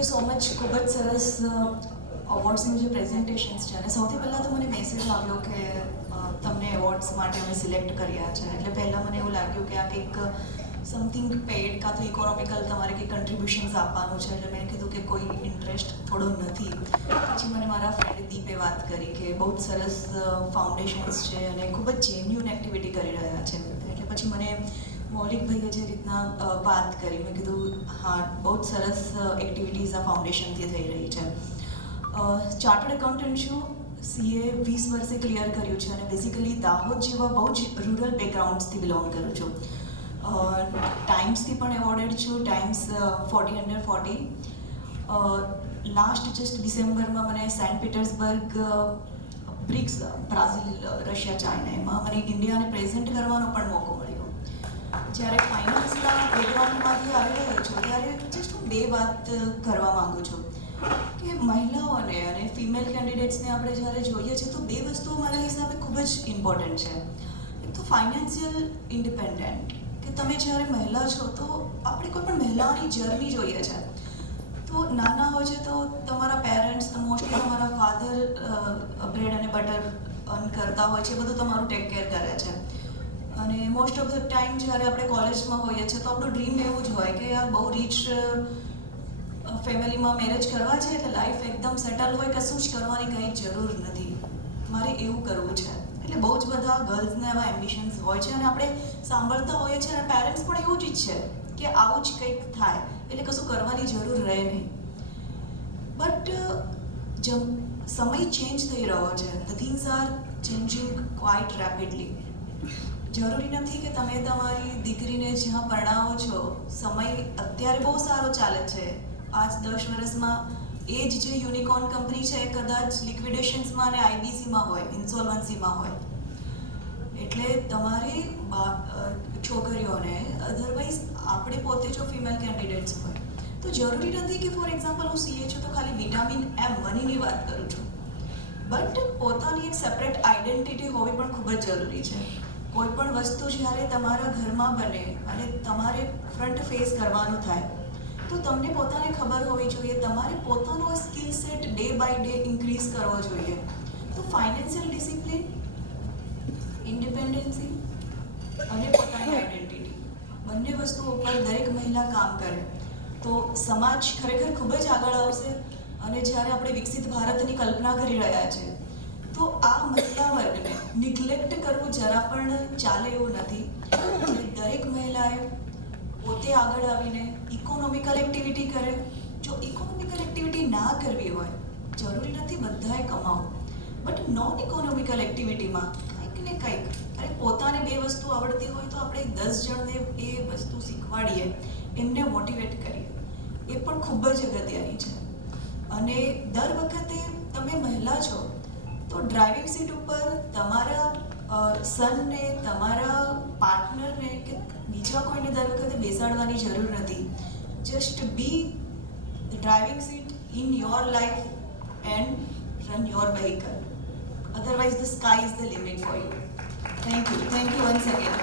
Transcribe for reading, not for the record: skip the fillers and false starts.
You so much. ખૂબ જ સરસ અવોર્ડ્સનું જે પ્રેઝન્ટેશન્સ છે, અને સૌથી પહેલાં તો મને મેસેજ આવ્યો કે તમને એવોર્ડ્સ માટે અમે સિલેક્ટ કર્યા છે. એટલે પહેલાં મને એવું લાગ્યું કે આ કંઈક સમથિંગ પેડ કાં તો ઇકોનોમિકલ તમારે કંઈક કન્ટ્રીબ્યુશન્સ આપવાનું છે. એટલે મેં કીધું કે કોઈ ઇન્ટરેસ્ટ થોડો નથી. પછી મને મારા ફ્રેન્ડ દીપે વાત કરી કે બહુ જ સરસ ફાઉન્ડેશન્સ છે અને ખૂબ જ જેન્યુન એક્ટિવિટી કરી રહ્યા છે. એટલે પછી મને મૌલિકભાઈએ જે રીતના વાત કરી, મેં કીધું હા, બહુ જ સરસ એક્ટિવિટીઝ આ ફાઉન્ડેશનથી થઈ રહી છે. ચાર્ટર્ડ એકાઉન્ટન્ટ છું, CA 20 વર્ષે ક્લિયર કર્યું છે અને બેઝિકલી દાહોદ જેવા બહુ જ રૂરલ બેકગ્રાઉન્ડ્સથી બિલોંગ કરું છું. ટાઈમ્સથી પણ એવોર્ડેડ છું, ટાઈમ્સ 40/40. લાસ્ટ જસ્ટ ડિસેમ્બરમાં મને Saint Petersburg BRICS, Brazil, Russia, China, એમાં મને ઇન્ડિયાને પ્રેઝન્ટ કરવાનો પણ મોકો મળ્યો. જ્યારે ફાઇનાન્સના બેકગ્રાઉન્ડમાંથી આવી રહ્યો છું ત્યારે જસ્ટ હું બે વાત કરવા માગું છું કે મહિલાઓને અને ફિમેલ કેન્ડિડેટ્સને આપણે જ્યારે જોઈએ છીએ તો બે વસ્તુઓ મારા હિસાબે ખૂબ જ ઇમ્પોર્ટન્ટ છે. એક તો ફાઇનાન્શિયલ ઇન્ડિપેન્ડન્ટ, કે તમે જ્યારે મહિલા છો તો આપણે કોઈ પણ મહિલાઓની જર્ની જોઈએ છે. તો નાના હોય છે તો તમારા પેરેન્ટ્સ, મોસ્ટલી તમારા ફાધર બ્રેડ અને બટર અર્ન કરતા હોય છે, બધું તમારું ટેક કેર કરે છે. અને મોસ્ટ ઓફ ધ ટાઈમ જ્યારે આપણે કોલેજમાં હોઈએ છીએ તો આપણું ડ્રીમ એવું જ હોય કે યાર બહુ રીચ ફેમિલીમાં મેરેજ કરવા છે એટલે લાઈફ એકદમ સેટલ હોય, કશું જ કરવાની કંઈ જરૂર નથી, મારે એવું કરવું છે. એટલે બહુ જ બધા ગર્લ્સને એવા એમ્બિશન્સ હોય છે અને આપણે સાંભળતા હોઈએ છીએ અને પેરેન્ટ્સ પણ એવું જ ઈચ્છે કે આવું જ કંઈક થાય એટલે કશું કરવાની જરૂર રહે નહીં. બટ સમય ચેન્જ થઈ રહ્યો છે, the things are changing quite rapidly. જરૂરી નથી કે તમે તમારી દીકરીને જ્યાં પરણાવો છો, સમય અત્યારે બહુ સારો ચાલે છે, 5-10 વર્ષમાં એ જે યુનિકોર્ન કંપની છે એ કદાચ લિક્વિડેશન્સમાં અને IBCમાં હોય, ઇન્સોલ્વન્સીમાં હોય. એટલે તમારી છોકરીઓને અધરવાઇઝ આપણે પોતે જો ફિમેલ કેન્ડિડેટ્સ હોય તો જરૂરી નથી કે ફોર એક્ઝામ્પલ હું CA છું તો ખાલી વિટામિન M મનીની વાત કરું છું, બટ પોતાની એક સેપરેટ આઈડેન્ટિટી હોવી પણ ખૂબ જ જરૂરી છે. કોઈ પણ વસ્તુ જ્યારે તમારા ઘરમાં બને અને તમારે ફ્રન્ટ ફેસ કરવાનું થાય તો તમને પોતાને ખબર હોવી જોઈએ, તમારે પોતાનો skill set day by day increase કરવો જોઈએ. તો ફાઇનાન્શિયલ ડિસિપ્લિન, ઇન્ડિપેન્ડન્સી અને પોતાની આઈડેન્ટિટી, બંને વસ્તુઓ પર દરેક મહિલા કામ કરે તો સમાજ ખરેખર ખૂબ જ આગળ આવશે. અને જ્યારે આપણે વિકસિત ભારતની કલ્પના કરી રહ્યા છીએ તો આ મહિલા વર્ગને નિગ્લેક્ટ કરવું જરા પણ ચાલે એવું નથી. દરેક મહિલાએ પોતે આગળ આવીને ઇકોનોમિકલ એક્ટિવિટી કરે. જો ઇકોનોમિકલ એક્ટિવિટી ના કરવી હોય, જરૂરી નથી બધાએ કમાવું, બટ નોન ઇકોનોમિકલ એક્ટિવિટીમાં કંઈક ને કંઈક, અરે પોતાને બે વસ્તુ આવડતી હોય તો આપણે 10 જણને એ વસ્તુ શીખવાડીએ, એમને મોટિવેટ કરીએ, એ પણ ખૂબ જ અગત્યની છે. અને દર વખતે તમે મહિલા છો તો ડ્રાઇવિંગ સીટ ઉપર તમારા સનને, તમારા પાર્ટનરને કે બીજા કોઈને દર વખતે બેસાડવાની જરૂર નથી. Just B the driving sit in your life and run your vehicle. Otherwise the sky is the limit for you. Thank you once again.